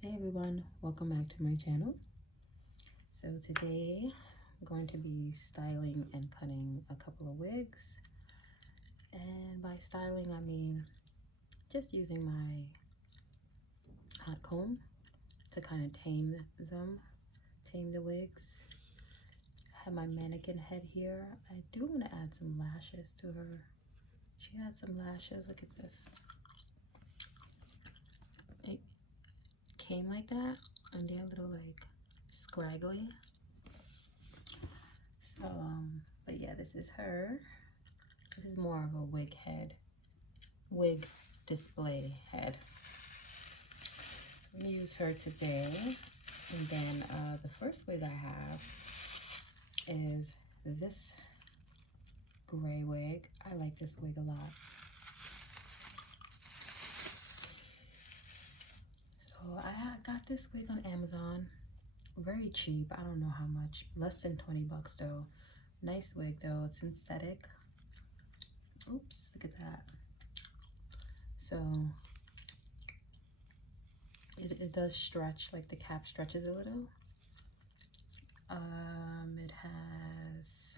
Hey everyone, welcome back to my channel. So today I'm going to be styling and cutting a couple of wigs, and by styling I mean just using my hot comb to kind of tame the wigs. I have my mannequin head here. I do want to add some lashes to her. She has some lashes, look at this. It came like that and they're a little like scraggly. So but yeah, this is her. This is more of a wig display head. I'm gonna use her today. And then the first wig I have is this gray wig. I like this wig a lot. So I got this wig on Amazon, very cheap. I don't know how much, less than 20 bucks though. Nice wig though, it's synthetic. Oops, look at that. So it does stretch, like the cap stretches a little. It has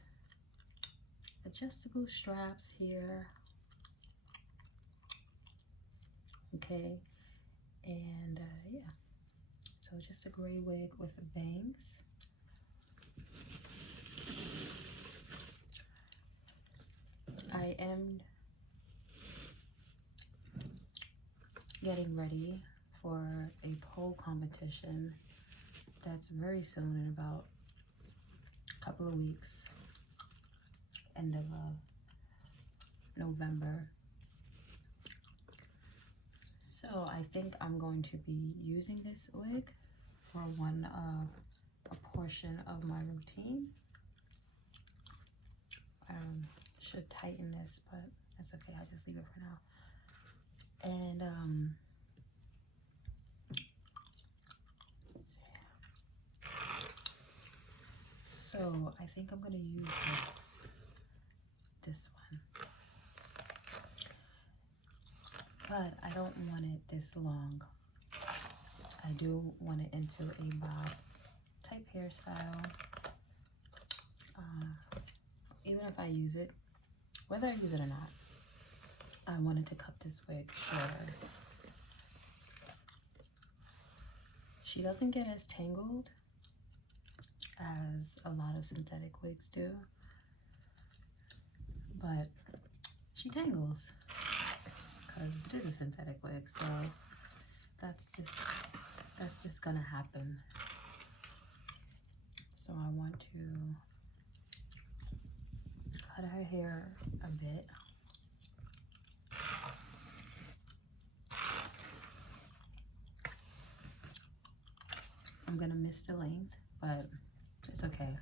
adjustable straps here. Okay, and yeah, so just a gray wig with bangs. I am getting ready for a pole competition that's very soon, in about a couple of weeks, end of November. So I think I'm going to be using this wig for a portion of my routine. Should tighten this, but it's okay, I'll just leave it for now. And so I think I'm gonna use this one, but I don't want it this long. I do want it into a bob type hairstyle. Even if I use it, whether I use it or not, I wanted to cut this wig shorter. She doesn't get as tangled as a lot of synthetic wigs do, but she tangles because it is a synthetic wig, so that's just gonna happen. So I want to cut her hair a bit. I'm gonna miss the length, but it's okay.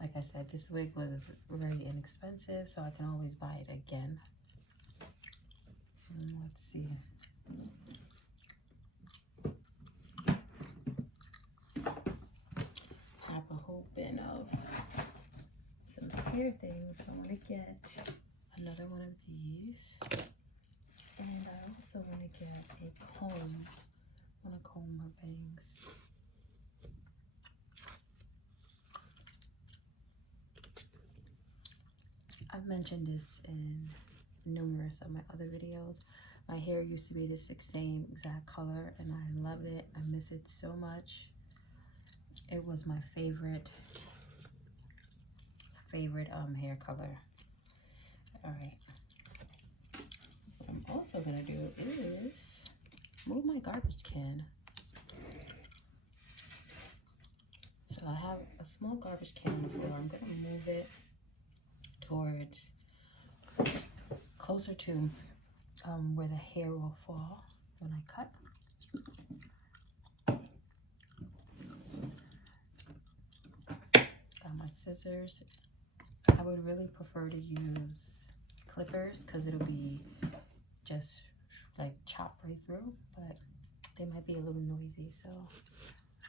Like I said, this wig was very inexpensive, so I can always buy it again. Let's see. Have a whole bin of some hair things. I want to get another one of these, and I also want to get a comb. I want to comb her bangs. I've mentioned this in numerous of my other videos. My hair used to be this same exact color and I loved it. I miss it so much. It was my favorite hair color. All right, what I'm also gonna do is move my garbage can. So I have a small garbage can on the floor. I'm gonna move it towards closer to where the hair will fall when I cut. Got my scissors. I would really prefer to use clippers because it'll be just like chop right through, but they might be a little noisy, so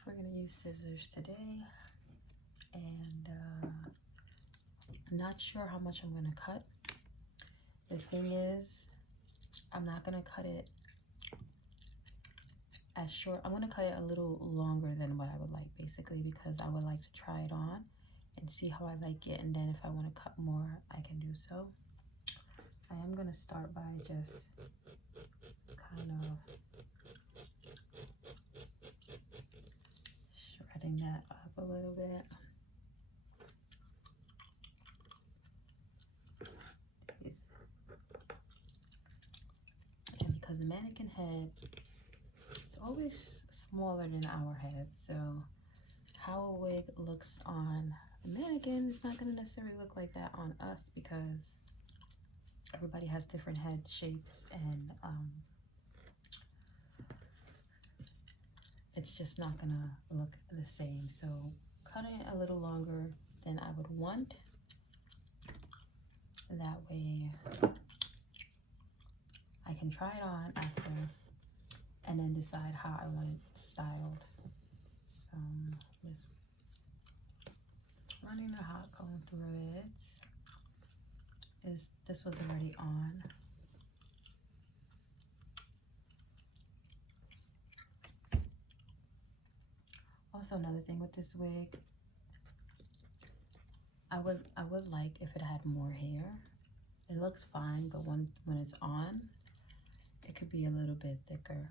we're gonna use scissors today. And I'm not sure how much I'm gonna cut. The thing is, I'm not gonna cut it as short. I'm gonna cut it a little longer than what I would like, basically, because I would like to try it on and see how I like it, and then if I want to cut more, I can do so. I am gonna start by just kind of shredding that up a little bit. And because the mannequin head, it's always smaller than our head, so how a wig looks on the mannequin, it's not going to necessarily look like that on us, because everybody has different head shapes, and it's just not going to look the same. So cutting it a little longer than I would want, that way I can try it on after and then decide how I want it styled. So just running the hot comb through it. This was already on. Also, another thing with this wig, I would like if it had more hair. It looks fine, but when it's on, it could be a little bit thicker.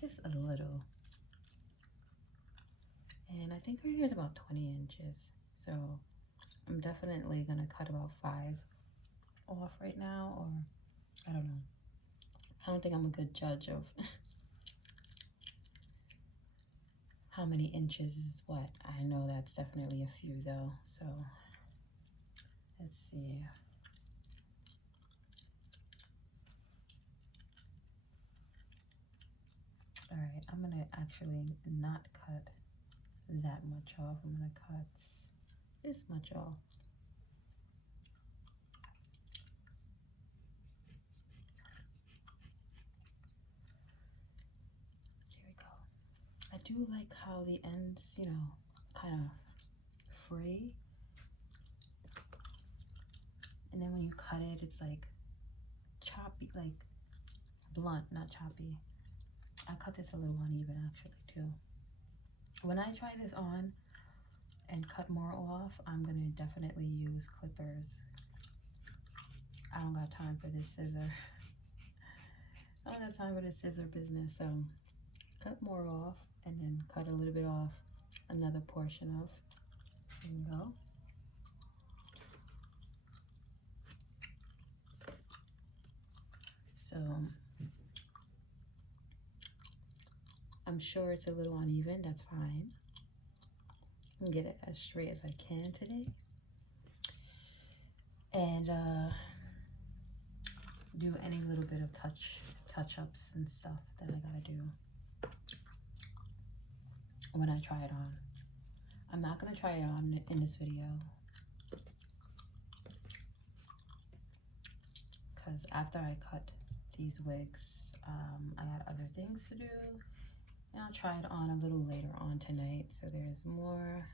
Just a little. And I think her hair is about 20 inches. So I'm definitely gonna cut about 5 off right now, or I don't know. I don't think I'm a good judge of how many inches is what. I know that's definitely a few though. So let's see. All right, I'm gonna actually not cut that much off. I'm gonna cut this much off. Here we go. I do like how the ends, you know, kind of fray. And then when you cut it, it's like choppy, like blunt, not choppy. I cut this a little uneven actually too. When I try this on and cut more off, I'm gonna definitely use clippers. I don't got time for this scissor. I don't got time for this scissor business, so cut more off and then cut a little bit off another portion of. There you go. So I'm sure it's a little uneven, that's fine. I'll get it as straight as I can today. And do any little bit of touch-ups and stuff that I gotta do when I try it on. I'm not gonna try it on in this video, because after I cut these wigs, I got other things to do, and I'll try it on a little later on tonight. So there's more.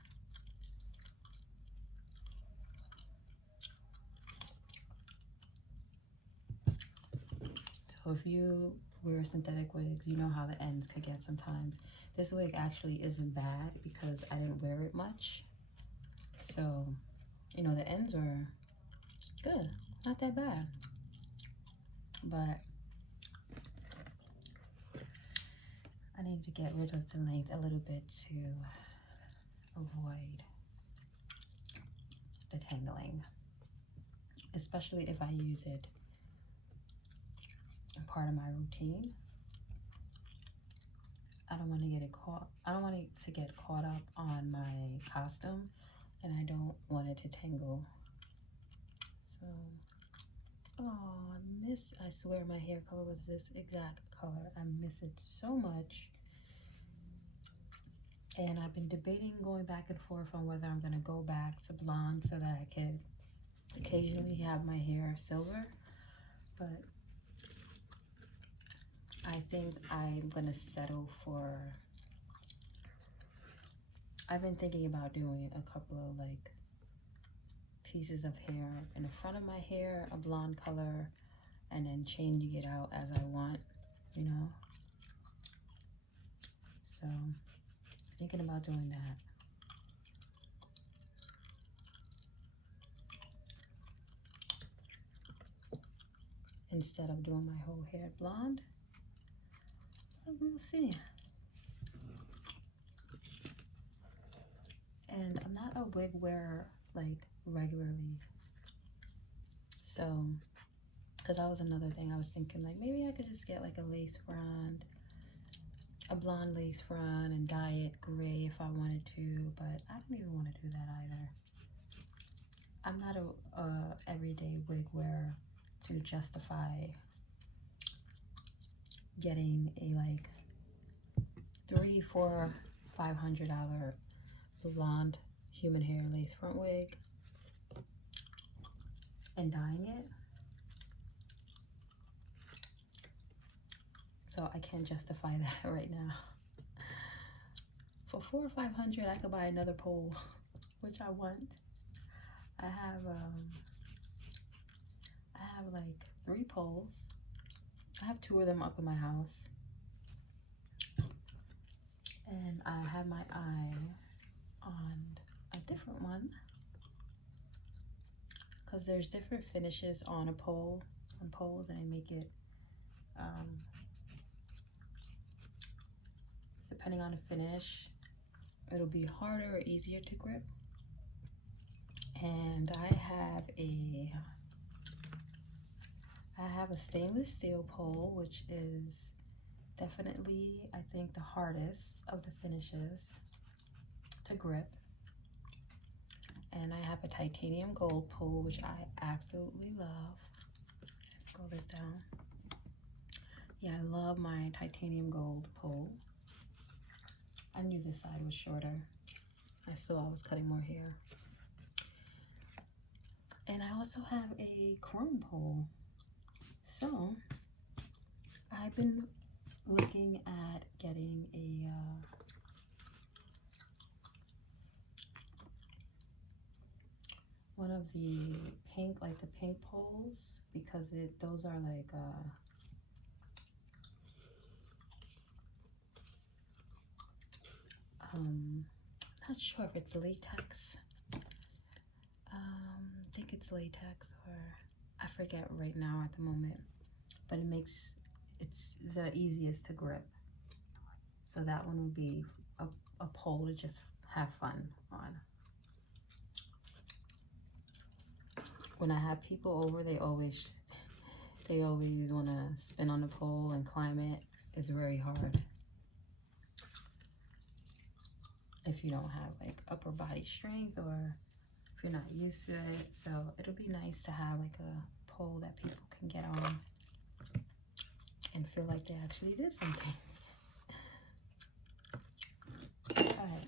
So if you wear synthetic wigs, you know how the ends could get sometimes. This wig actually isn't bad because I didn't wear it much. So, you know, the ends are good, not that bad. But I need to get rid of the length a little bit to avoid the tangling, especially if I use it in part of my routine. I don't want to get it caught. I don't want it to get caught up on my costume, and I don't want it to tangle. So, oh, I swear my hair color was this exact color. I miss it so much. And I've been debating going back and forth on whether I'm gonna go back to blonde so that I could occasionally have my hair silver. But I think I'm gonna settle for, I've been thinking about doing a couple of like pieces of hair in the front of my hair, a blonde color, and then changing it out as I want, you know. thinking about doing that. Instead of doing my whole hair blonde. But we'll see. And I'm not a wig wearer like regularly. So, because that was another thing I was thinking, like maybe I could just get like a lace front, a blonde lace front, and dye it gray if I wanted to, but I don't even want to do that either. I'm not a everyday wig wearer to justify getting a like $300, $400, $500 blonde human hair lace front wig and dyeing it. So I can't justify that right now. For $400 or $500, I could buy another pole, which I want. I have like 3 poles. I have 2 of them up in my house. And I have my eye on a different one, because there's different finishes on poles, and they make it depending on the finish, it'll be harder or easier to grip. And I have a stainless steel pole, which is definitely, I think, the hardest of the finishes to grip. And I have a titanium gold pole, which I absolutely love. Let's scroll this down. Yeah, I love my titanium gold pole. I knew this side was shorter. I saw I was cutting more hair. And I also have a chrome pole. So I've been looking at getting a one of the pink, like the pink poles, because those are like not sure if it's latex. I think it's latex, or I forget right now at the moment, but it's the easiest to grip. So that one would be a pole to just have fun on. When I have people over, they always want to spin on the pole and climb it. It's very hard if you don't have like upper body strength, or if you're not used to it. So it'll be nice to have like a pole that people can get on and feel like they actually did something. Alright,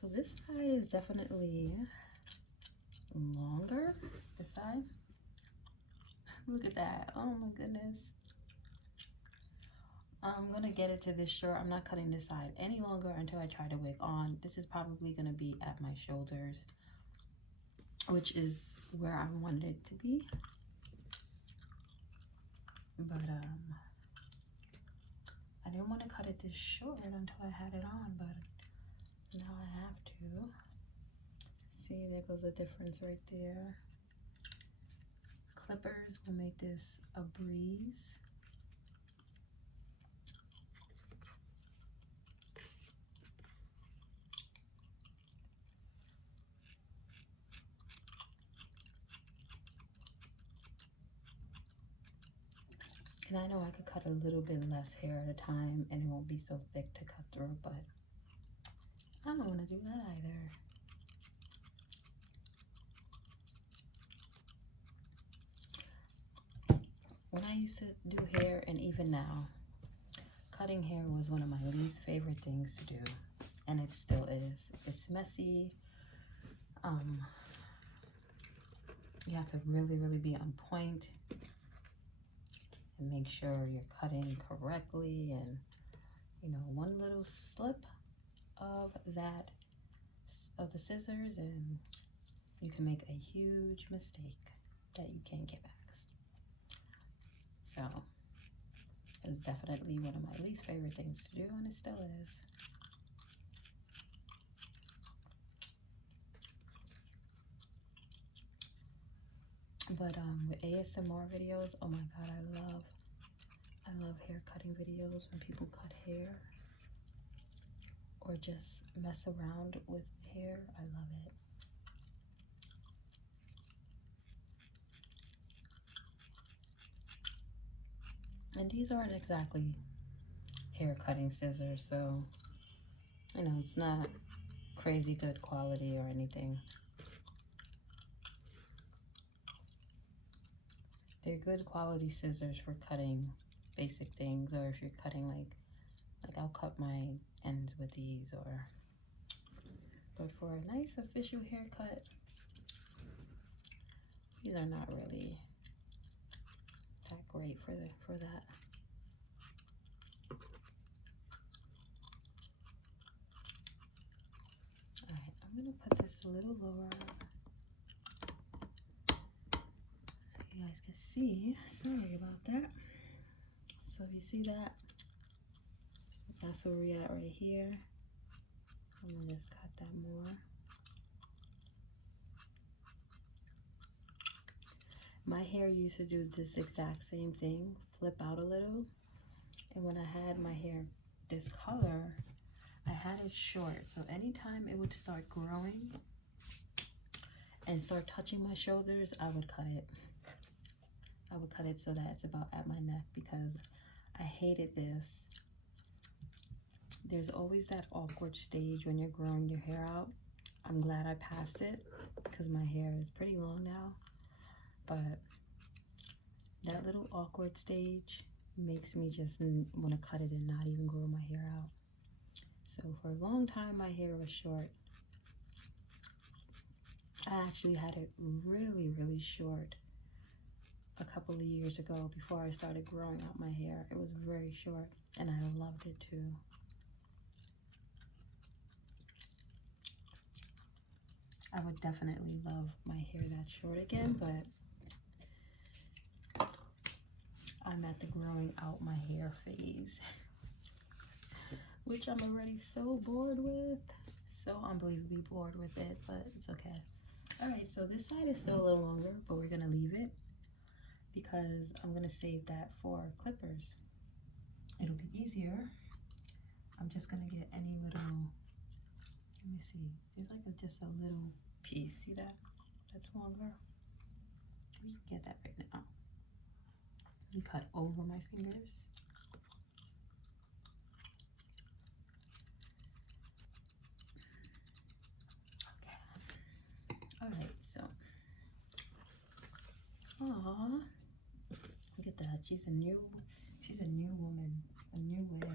so this side is definitely longer. This side, look at that. Oh my goodness. I'm gonna get it to this short. I'm not cutting this side any longer until I try the wig on. This is probably gonna be at my shoulders, which is where I wanted it to be. But I didn't want to cut it this short until I had it on, but now I have to. See, there goes a difference right there. Clippers will make this a breeze. And I know I could cut a little bit less hair at a time and it won't be so thick to cut through, but I don't want to do that either. When I used to do hair, and even now, cutting hair was one of my least favorite things to do, and it still is. It's messy. You have to really, really be on point and make sure you're cutting correctly, and you know, one little slip of the scissors and you can make a huge mistake that you can't get back. So it was definitely one of my least favorite things to do, and it still is. But with ASMR videos, oh my god, I love hair cutting videos when people cut hair or just mess around with hair. I love it. And these aren't exactly hair cutting scissors, so you know, it's not crazy good quality or anything. They're good quality scissors for cutting basic things, or if you're cutting like I'll cut my ends with these, or but for a nice official haircut, these are not really that great for that. Alright, I'm gonna put this a little lower so you guys can see. Sorry about that. So you see that? That's where we're at right here. I'm gonna just cut that more. My hair used to do this exact same thing, flip out a little. And when I had my hair this color, I had it short. So anytime it would start growing and start touching my shoulders, I would cut it. I would cut it so that it's about at my neck, because I hated this. There's always that awkward stage when you're growing your hair out. I'm glad I passed it because my hair is pretty long now. But that little awkward stage makes me just want to cut it and not even grow my hair out. So for a long time, my hair was short. I actually had it really, really short a couple of years ago before I started growing out my hair. It was very short and I loved it too. I would definitely love my hair that short again, but I'm at the growing out my hair phase, which I'm already so bored with. So unbelievably bored with it, but it's okay. All right, so this side is still a little longer, but we're gonna leave it because I'm gonna save that for clippers. It'll be easier. I'm just gonna get any little, let me see, there's like just a little piece, see that? That's longer. We can get that right now. And cut over my fingers. Okay. All right, so. Aww. Look at that. She's a new woman. A new wig.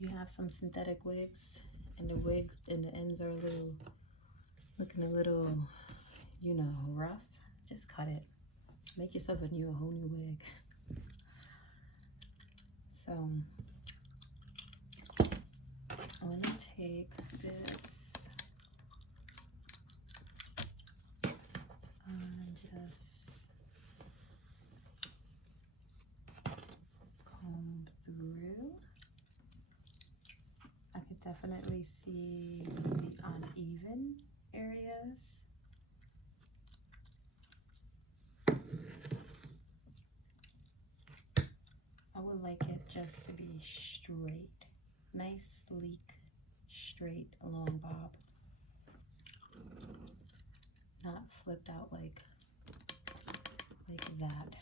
You have some synthetic wigs, and the wigs and the ends are a little, looking a little, you know, rough. Just cut it. Make yourself a whole new wig. So I'm gonna take this and just comb through. I could definitely see the uneven areas. I would like it just to be straight, nice, sleek, straight, long bob. Not flipped out like that.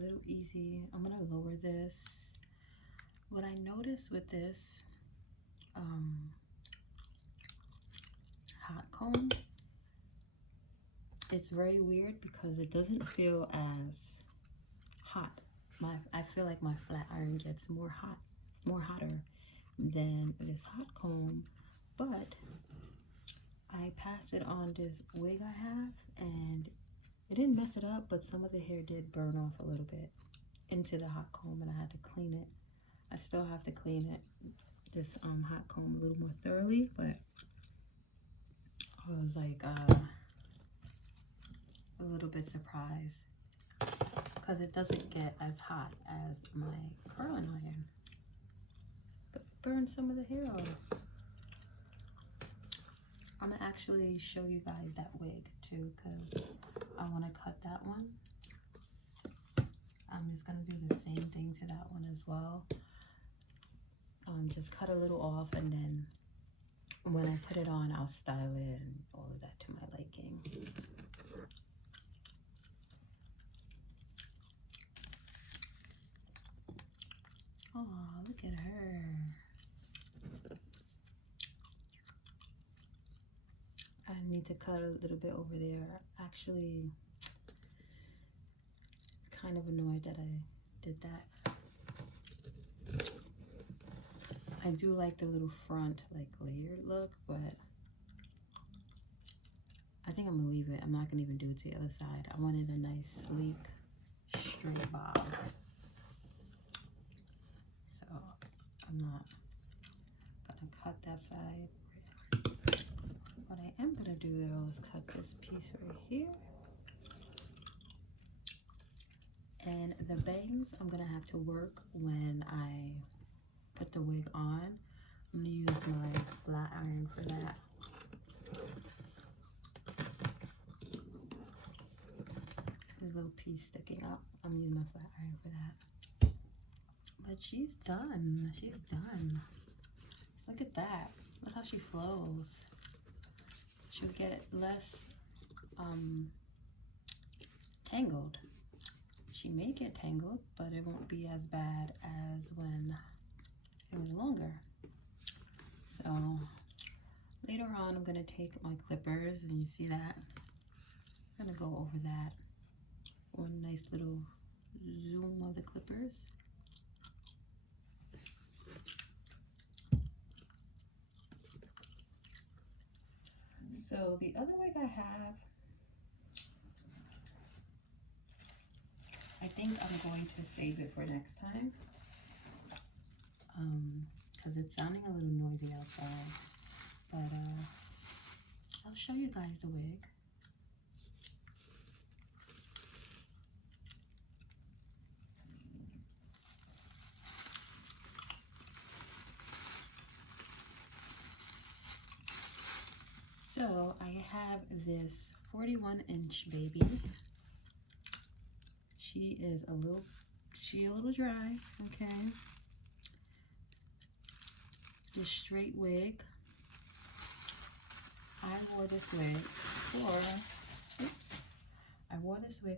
Little easy. I'm gonna lower this. What I noticed with this hot comb, it's very weird because it doesn't feel as hot. I feel like my flat iron gets more hotter than this hot comb, but I passed it on this wig I have, and it didn't mess it up, but some of the hair did burn off a little bit into the hot comb, and I had to clean it. I still have to clean it, this hot comb, a little more thoroughly, but I was like a little bit surprised because it doesn't get as hot as my curling iron, but burn some of the hair off. I'm gonna actually show you guys that wig too, because I want to cut that one. I'm just gonna do the same thing to that one as well. Just cut a little off, and then when I put it on, I'll style it and all of that to my liking. Oh, look at her. I need to cut a little bit over there. Actually, kind of annoyed that I did that. I do like the little front, like, layered look, but I think I'm gonna leave it. I'm not gonna even do it to the other side. I wanted a nice, sleek, straight bob. So I'm not gonna cut that side. What I am gonna do though is cut this piece right here. And the bangs, I'm gonna have to work when I put the wig on. I'm gonna use my flat iron for that. This little piece sticking up, I'm using my flat iron for that. But she's done. She's done. Look at that. Look how she flows. She'll get less tangled. She may get tangled, but it won't be as bad as when it was longer. So later on, I'm gonna take my clippers, and you see that. I'm gonna go over that. One nice little zoom of the clippers. So the other wig I have, I think I'm going to save it for next time, because it's sounding a little noisy outside, but I'll show you guys the wig. So I have this 41-inch baby. She is a little dry, okay? Just straight wig. I wore this wig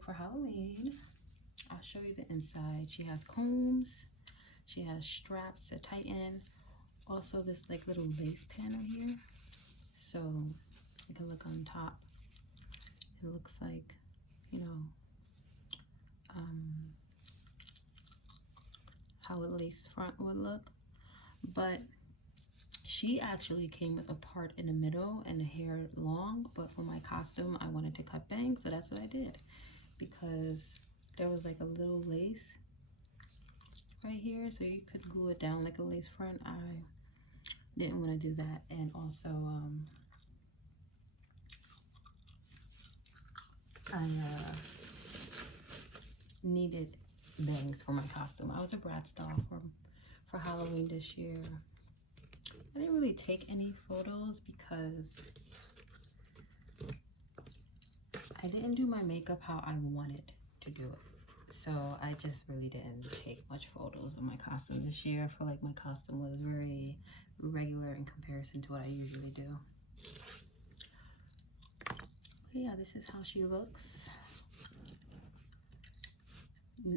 for Halloween. I'll show you the inside. She has combs. She has straps to tighten. Also this like little lace panel here. So you can look on top. It looks like, you know, how a lace front would look. But she actually came with a part in the middle and the hair long, but for my costume I wanted to cut bangs, so that's what I did, because there was like a little lace right here, so you could glue it down like a lace front. I didn't want to do that, and also I needed bangs for my costume. I was a Bratz doll for Halloween this year. I didn't really take any photos because I didn't do my makeup how I wanted to do it. So I just really didn't take much photos of my costume this year. I feel like my costume was very regular in comparison to what I usually do. But yeah, this is how she looks.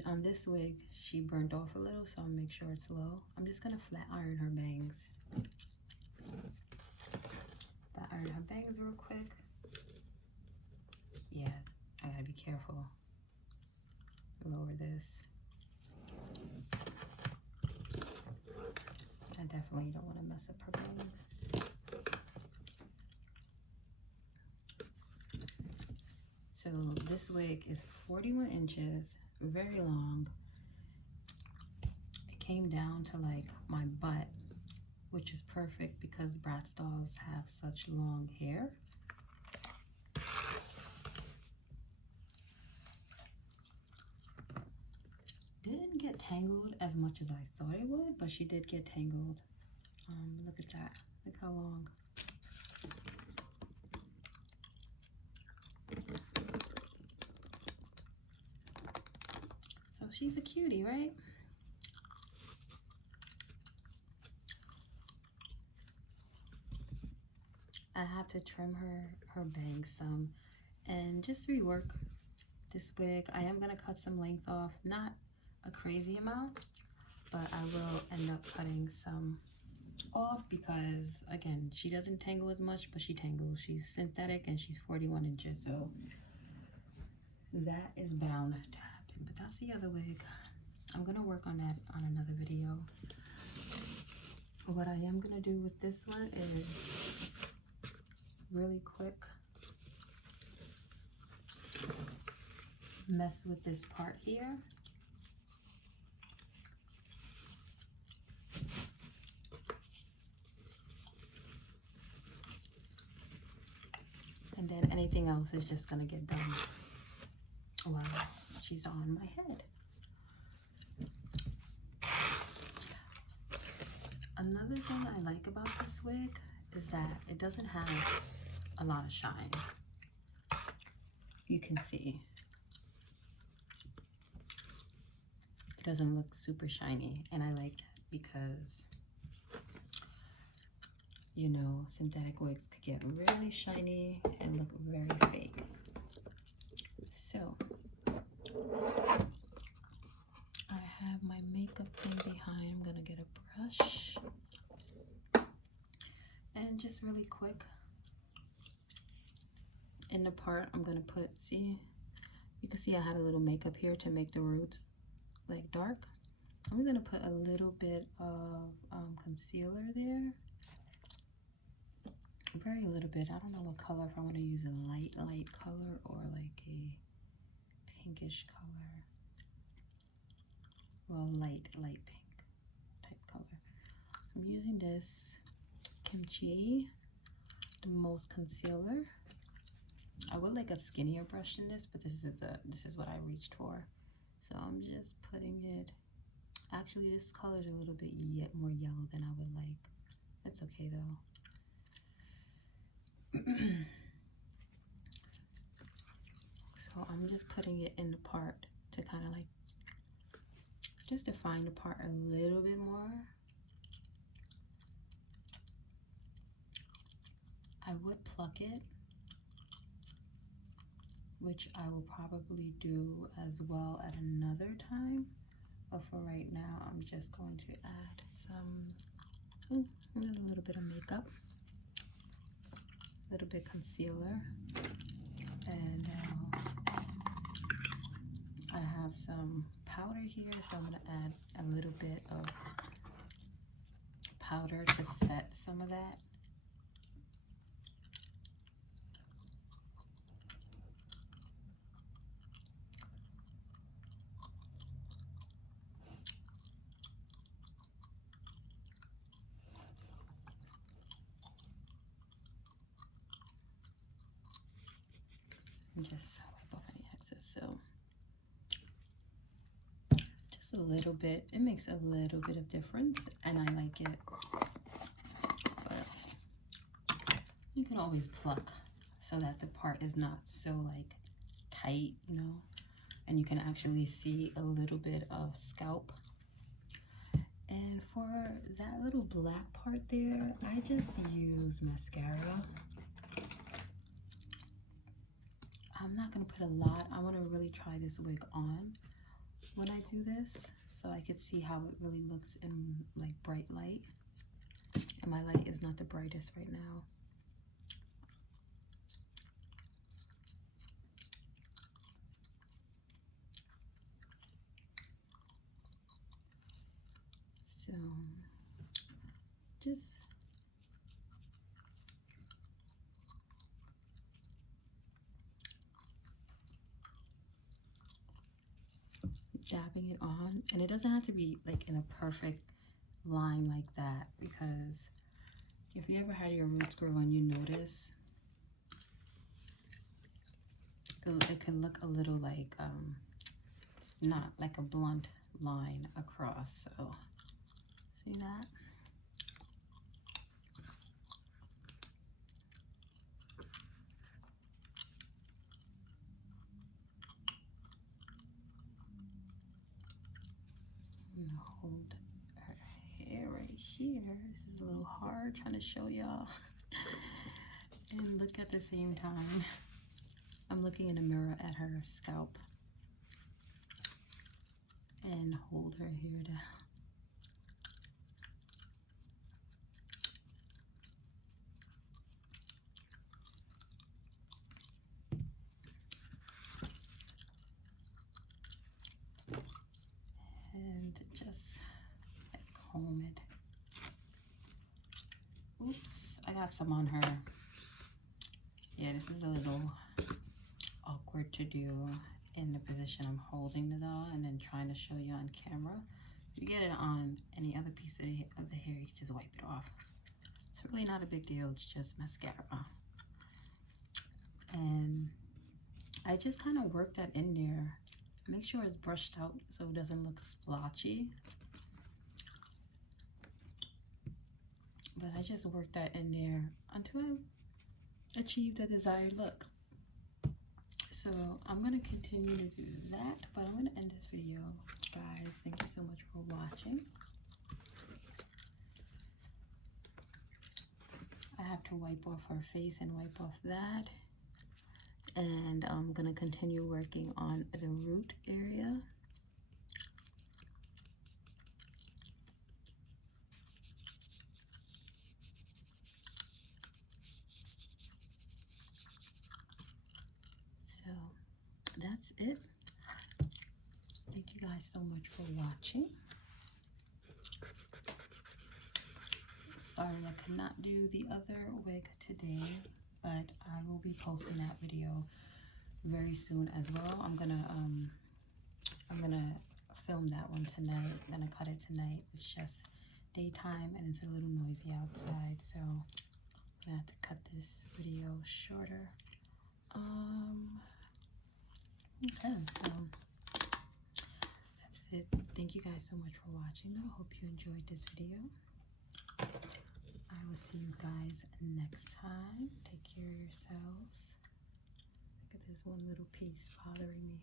On this wig, she burnt off a little, so I'll make sure it's low. I'm just gonna flat iron her bangs. Flat iron her bangs real quick. Yeah, I gotta be careful. Lower this. I definitely don't want to mess up her bangs. So this wig is 41 inches, very long. It came down to like my butt, which is perfect because Bratz dolls have such long hair. Didn't get tangled as much as I thought it would, but she did get tangled. Look at that. Look how long. So she's a cutie, right? I have to trim her bangs some and just rework this wig. I am going to cut some length off, not a crazy amount, but I will end up cutting some off because, again, she doesn't tangle as much, but she tangles. She's synthetic and she's 41 inches, so that is bound to happen. But that's the other wig. I'm going to work on that on another video. What I am going to do with this one is really quick mess with this part here. And then anything else is just gonna get done while she's on my head. Another thing I like about this wig is that it doesn't have a lot of shine. You can see it doesn't look super shiny, and I like that because, you know, synthetic wigs could get really shiny and look very fake. So I have my makeup thing behind. I'm gonna get a brush and just really quick in the part I'm gonna put, see, you can see I had a little makeup here to make the roots like dark. I'm gonna put a little bit of concealer there, very little bit. I don't know what color, if I want to use a light color or like a pinkish color. Well, light pink type color. I'm using this Kimchi, the most concealer. I would like a skinnier brush in this, but this is what I reached for. So I'm just putting it. Actually, this color is a little bit more yellow than I would like. That's okay though. So I'm just putting it in the part to kind of like just define the part a little bit more. I would pluck it, which I will probably do as well at another time, but for right now I'm just going to add some a little bit of makeup, a little bit concealer, and I have some powder here, so I'm going to add a little bit of powder to set some of that. And just wipe off any excess. So just a little bit. It makes a little bit of difference, and I like it. But you can always pluck so that the part is not so like tight, you know, and you can actually see a little bit of scalp. And for that little black part there, I just use mascara. I'm not going to put a lot. I want to really try this wig on when I do this, so I could see how it really looks in like bright light. And my light is not the brightest right now. So just on, and it doesn't have to be like in a perfect line like that, because if you ever had your roots grow and you notice, it can look a little like not like a blunt line across. So see that? I'm gonna hold her hair right here. This is a little hard trying to show y'all and look at the same time. I'm looking in a mirror at her scalp and hold her hair down. And just comb it. Oops, I got some on her. Yeah, this is a little awkward to do in the position I'm holding it on and then trying to show you on camera. If you get it on any other piece of the hair, you can just wipe it off. It's really not a big deal, it's just mascara. And I just kind of work that in there. Make sure it's brushed out so it doesn't look splotchy. But I just work that in there until I achieve the desired look. So I'm going to continue to do that, but I'm going to end this video, guys. Thank you so much for watching. I have to wipe off her face and wipe off that. And I'm going to continue working on the root area. So that's it. Thank you guys so much for watching. Sorry I could not do the other wig today, but I will be posting that video very soon as well. I'm gonna film that one tonight. I'm gonna cut it tonight. It's just daytime and it's a little noisy outside, so I'm gonna have to cut this video shorter. Okay, so that's it. Thank you guys so much for watching. I hope you enjoyed this video. I will see you guys next time. Take care of yourselves. Look at this one little piece bothering me.